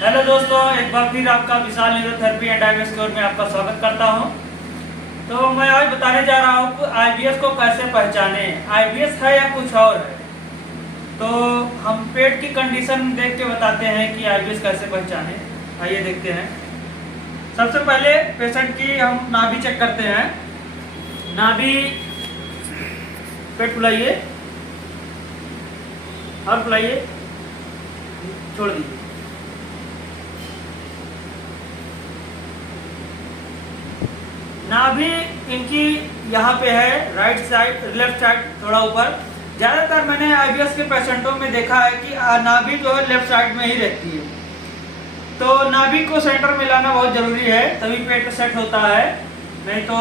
Hello दोस्तों, एक बार फिर आपका विशाल न्यूरोथेरेपी एंड आईबीएस कोर्स में आपका स्वागत करता हूं। तो मैं आज बताने जा रहा हूं कि आईबीएस को कैसे पहचाने। आईबीएस है या कुछ और है। तो हम पेट की कंडीशन देख के बताते हैं कि आईबीएस कैसे पहचाने। आइए देखते हैं। सबसे पहले पेशेंट की हम नाभि चेक करते हैं। नाभि, पेट फुलाइए और फुलाइए, छोड़ दीजिए। नाभि इनकी यहाँ पे है, राइट साइड, लेफ्ट साइड थोड़ा ऊपर। ज़्यादातर मैंने आईबीएस के पेशेंटों में देखा है कि नाभि जो है लेफ्ट साइड में ही रहती है। तो नाभि को सेंटर में लाना बहुत ज़रूरी है, तभी पेट सेट होता है, नहीं तो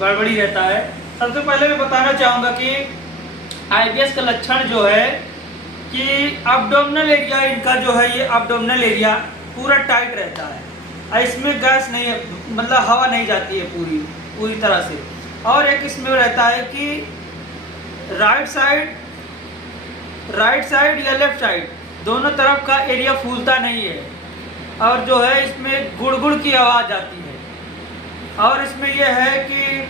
गड़बड़ी रहता है। सबसे पहले मैं बताना चाहूँगा कि आईबीएस का लक्षण जो है कि एब्डोमिनल एरिया इनका जो है, ये एब्डोमिनल एरिया पूरा टाइट रहता है। इसमें गैस नहीं, मतलब हवा नहीं जाती है पूरी तरह से। और एक इसमें रहता है कि राइट साइड या लेफ्ट साइड दोनों तरफ का एरिया फूलता नहीं है, और जो है इसमें गुड़गुड़ की आवाज़ आती है। और इसमें यह है कि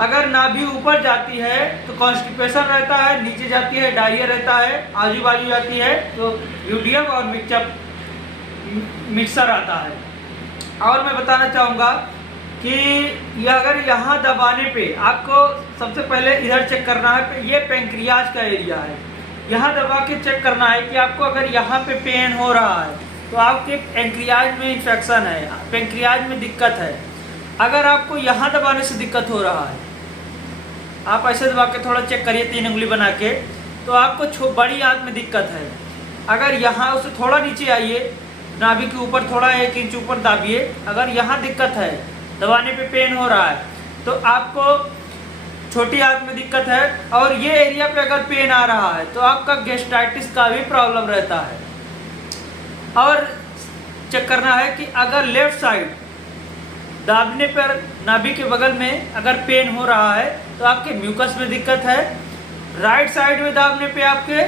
अगर नाभि ऊपर जाती है तो कॉन्स्टिपेशन रहता है, नीचे जाती है डायरिया रहता है, आजू बाजू जाती है तो यूडियम और मिक्सर आता है। और मैं बताना चाहूँगा कि यह अगर यहाँ दबाने पे आपको सबसे पहले इधर चेक करना है, ये पेंक्रियाज का एरिया है, यहाँ दबा के चेक करना है कि आपको अगर यहाँ पे पेन हो रहा है तो आपके पेंक्रियाज में इन्फेक्शन है, पेंक्रियाज में दिक्कत है। अगर आपको यहाँ दबाने से दिक्कत हो रहा है, आप ऐसे दबा के थोड़ा चेक करिए 3 उंगली बना के, तो आपको बड़ी आंत में दिक्कत है। अगर यहाँ उससे थोड़ा नीचे आइए, नाभि के ऊपर थोड़ा 1 इंच ऊपर दाबिए, अगर यहाँ दिक्कत है, दबाने पे पेन हो रहा है, तो आपको छोटी आंत में दिक्कत है। और ये एरिया पे अगर पेन आ रहा है तो आपका गैस्ट्राइटिस का भी प्रॉब्लम रहता है। और चेक करना है कि अगर लेफ्ट साइड दाबने पर नाभि के बगल में अगर पेन हो रहा है तो आपके म्यूकस में दिक्कत है। राइट साइड में दाबने पे आपके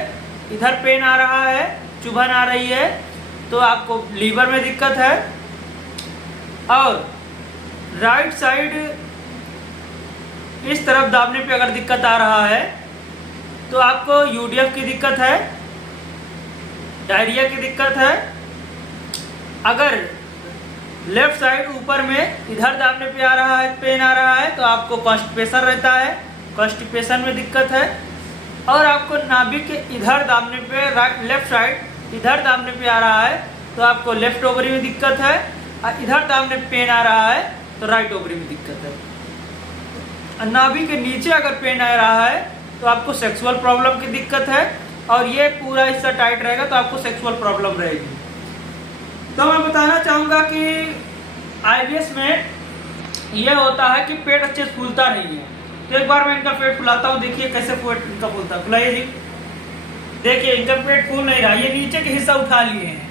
इधर पेन आ रहा है, चुभन आ रही है, तो आपको लीवर में दिक्कत है। और राइट साइड इस तरफ दाबने पे अगर दिक्कत आ रहा है तो आपको यूडीएफ की दिक्कत है, डायरिया की दिक्कत है। अगर लेफ्ट साइड ऊपर में इधर दाबने पे आ रहा है, पेन आ रहा है, तो आपको कॉन्स्टिपेशन रहता है, कॉन्स्टिपेशन में दिक्कत है। और आपको नाभि के इधर दाबने पे, लेफ्ट साइड इधर दाबने पे आ रहा है तो आपको लेफ्ट ओवरी में दिक्कत है, और इधर दाबने पे पेन आ रहा है तो राइट ओवरी में दिक्कत है। नाभि के नीचे अगर पेन आ रहा है तो आपको सेक्सुअल प्रॉब्लम की दिक्कत है, और ये पूरा हिस्सा टाइट रहेगा तो आपको सेक्सुअल प्रॉब्लम रहेगी। तो मैं बताना चाहूँगा कि आईबीएस में यह होता है कि पेट अच्छे से फूलता नहीं है। तो एक बार मैं इनका पेट फुलाता हूँ, देखिए कैसे पेट इनका फूलता है। फुलाइए जी, देखिए इनका पेट फूल नहीं रहा। ये नीचे का हिस्सा उठा लिए हैं,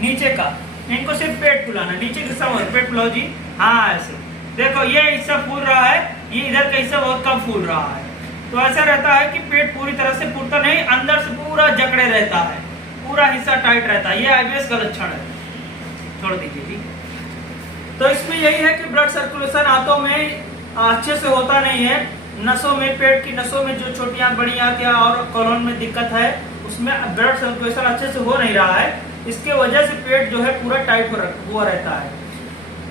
नीचे का, इनको सिर्फ पेट फुलाना, नीचे का हिस्सा पेट फुलाओ जी। हाँ, ऐसे देखो ये हिस्सा फूल रहा है, ये इधर का हिस्सा बहुत कम फूल रहा है। तो ऐसा रहता है कि पेट पूरी तरह से फूलता नहीं, अंदर से पूरा जकड़े रहता है, पूरा हिस्सा टाइट रहता है। ये आईबीएस का लक्षण है, छोड़ दीजिए जी। तो इसमें यही है कि ब्लड सर्कुलेशन आंतों में अच्छे से होता नहीं है। नसों में, पेट की नसों में जो छोटी आंत, बड़ी आंत या और कॉलोन में दिक्कत है, उसमें ब्लड सर्कुलेशन अच्छे से हो नहीं रहा है। इसके वजह से पेट जो है पूरा टाइट हुआ रहता है।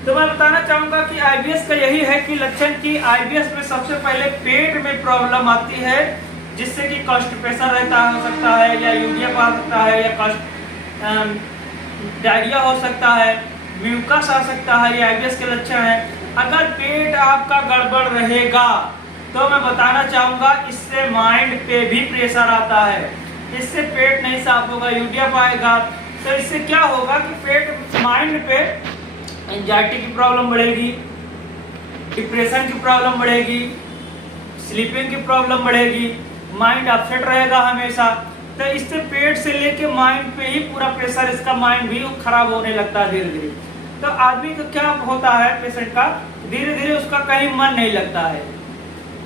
तो मैं बताना चाहूँगा कि आईबीएस का यही है कि लक्षण की आईबीएस में सबसे पहले पेट में प्रॉब्लम आती है, जिससे कि कॉन्स्टिपेशन रहता हो सकता है, या यूरिया आ सकता है, या डायरिया हो सकता है, म्यूकस आ सकता है। ये आईबीएस के लक्षण है। अगर पेट आपका गड़बड़ रहेगा तो मैं बताना चाहूँगा इससे माइंड पे भी प्रेशर आता है, इससे पेट नहीं साफ होगा, यूरिया पाएगा। तो इससे क्या होगा कि पेट, माइंड पे एंजाइटी की प्रॉब्लम बढ़ेगी, डिप्रेशन की प्रॉब्लम बढ़ेगी, स्लीपिंग की प्रॉब्लम बढ़ेगी, माइंड अपसेट रहेगा हमेशा। तो इससे पेट से लेके माइंड पे ही पूरा प्रेशर, इसका माइंड भी खराब होने लगता है धीरे धीरे। तो आदमी को क्या होता है, पेशेंट का धीरे धीरे उसका कहीं मन नहीं लगता है,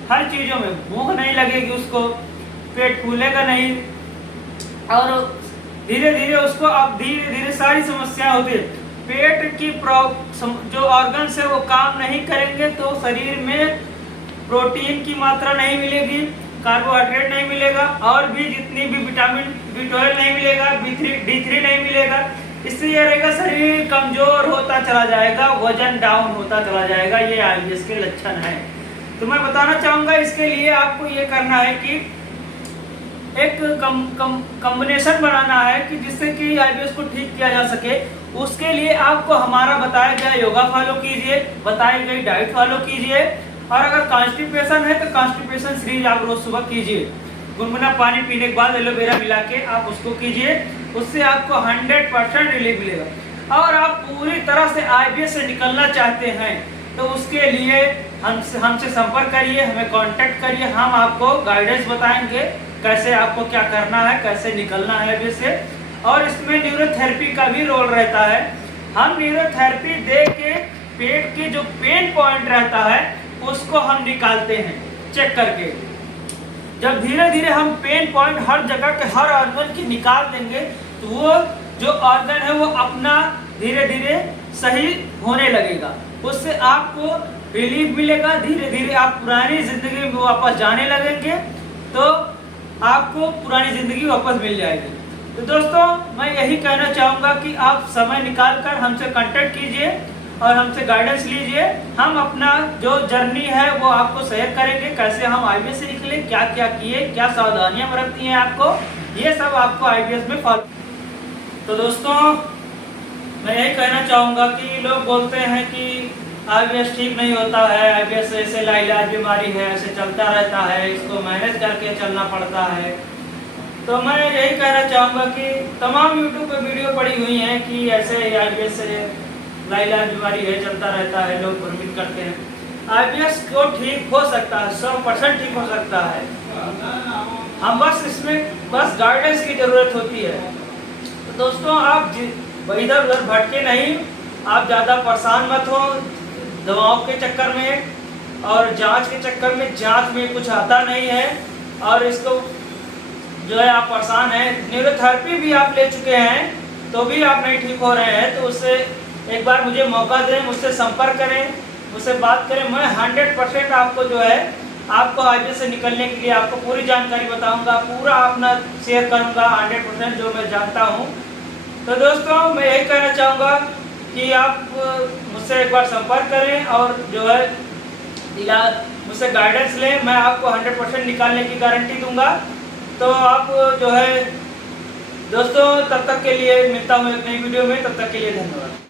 हर चीज़ों में भूख नहीं लगेगी उसको, पेट फूलेगा नहीं, और धीरे धीरे उसको अब धीरे धीरे सारी समस्याएं होती है। पेट की जो ऑर्गन्स है वो काम नहीं करेंगे तो शरीर में प्रोटीन की मात्रा नहीं मिलेगी, कार्बोहाइड्रेट नहीं मिलेगा और भी जितनी भी विटामिन B12 नहीं मिलेगा, D3 नहीं मिलेगा। इससे यह रहेगा शरीर कमजोर होता चला जाएगा, वजन डाउन होता चला जाएगा। ये IBS के लक्षण है। तो मैं बताना चाहूंगा इसके लिए आपको ये करना है कि एक कॉम्बिनेशन बनाना है कि जिससे कि IBS को ठीक किया जा सके। उसके लिए आपको हमारा बताया गया योगा फॉलो कीजिए, बताई गई डाइट फॉलो कीजिए और अगर कॉन्स्टिपेशन है तो कॉन्स्टिपेशन सीरीज आप रोज सुबह कीजिए। गुनगुना पानी पीने के बाद एलोवेरा मिला के आप उसको कीजिए, उससे आपको 100% रिलीफ मिलेगा। और आप पूरी तरह से IBS से निकलना चाहते हैं तो उसके लिए हमसे संपर्क करिए, हमें कांटेक्ट करिए। हम आपको गाइडेंस बताएंगे कैसे आपको क्या करना है, कैसे निकलना है IBS से। और इसमें न्यूरोथेरेपी का भी रोल रहता है। हम न्यूरोथेरेपी दे के पेट के जो पेन पॉइंट रहता है उसको हम निकालते हैं चेक करके। जब धीरे धीरे हम पेन पॉइंट हर जगह के हर ऑर्गन की निकाल देंगे तो वो जो ऑर्गन है वो अपना धीरे धीरे सही होने लगेगा, उससे आपको रिलीफ मिलेगा। धीरे धीरे आप पुरानी जिंदगी में वापस जाने लगेंगे तो आपको पुरानी जिंदगी वापस मिल जाएगी। तो दोस्तों मैं यही कहना चाहूँगा कि आप समय निकाल कर हमसे कांटेक्ट कीजिए और हमसे गाइडेंस लीजिए। हम अपना जो जर्नी है वो आपको शेयर करेंगे, कैसे हम IBS से निकले, क्या क्या किए, क्या सावधानियां बरतनी है आपको, ये सब आपको IBS में फॉलो। तो दोस्तों मैं यही कहना चाहूँगा कि लोग बोलते हैं कि IBS ठीक नहीं होता है, IBS ऐसे लाइलाज बीमारी है, ऐसे चलता रहता है, इसको मैनेज करके चलना पड़ता है। तो मैं यही कहना चाहूँगा कि तमाम YouTube पे वीडियो पड़ी हुई हैं कि ऐसे IBS से लाइलाज बीमारी है, चलता रहता है, लोग भ्रमित करते हैं। IBS को ठीक हो सकता है, 100% ठीक हो सकता है। हम बस इसमें गाइडेंस की जरूरत होती है। तो दोस्तों आप इधर उधर भटके नहीं, आप ज़्यादा परेशान मत हो दवाओं के चक्कर में और जांच के चक्कर में। जांच में कुछ आता नहीं है और इसको जो है आप परेशान हैं। न्यूरोथेरेपी भी आप ले चुके हैं तो भी आप नहीं ठीक हो रहे हैं, तो उससे एक बार मुझे मौका दें, मुझसे संपर्क करें, मुझसे बात करें। मैं 100% आपको जो है आपको IBS से निकलने के लिए आपको पूरी जानकारी बताऊंगा, पूरा अपना शेयर करूंगा 100% जो मैं जानता हूं। तो दोस्तों मैं यही कहना चाहूँगा कि आप मुझसे एक बार संपर्क करें और जो है मुझसे गाइडेंस लें। मैं आपको 100% निकालने की गारंटी दूंगा। तो आप जो है दोस्तों तब तक के लिए मिलता हूँ एक नई वीडियो में, तब तक के लिए धन्यवाद।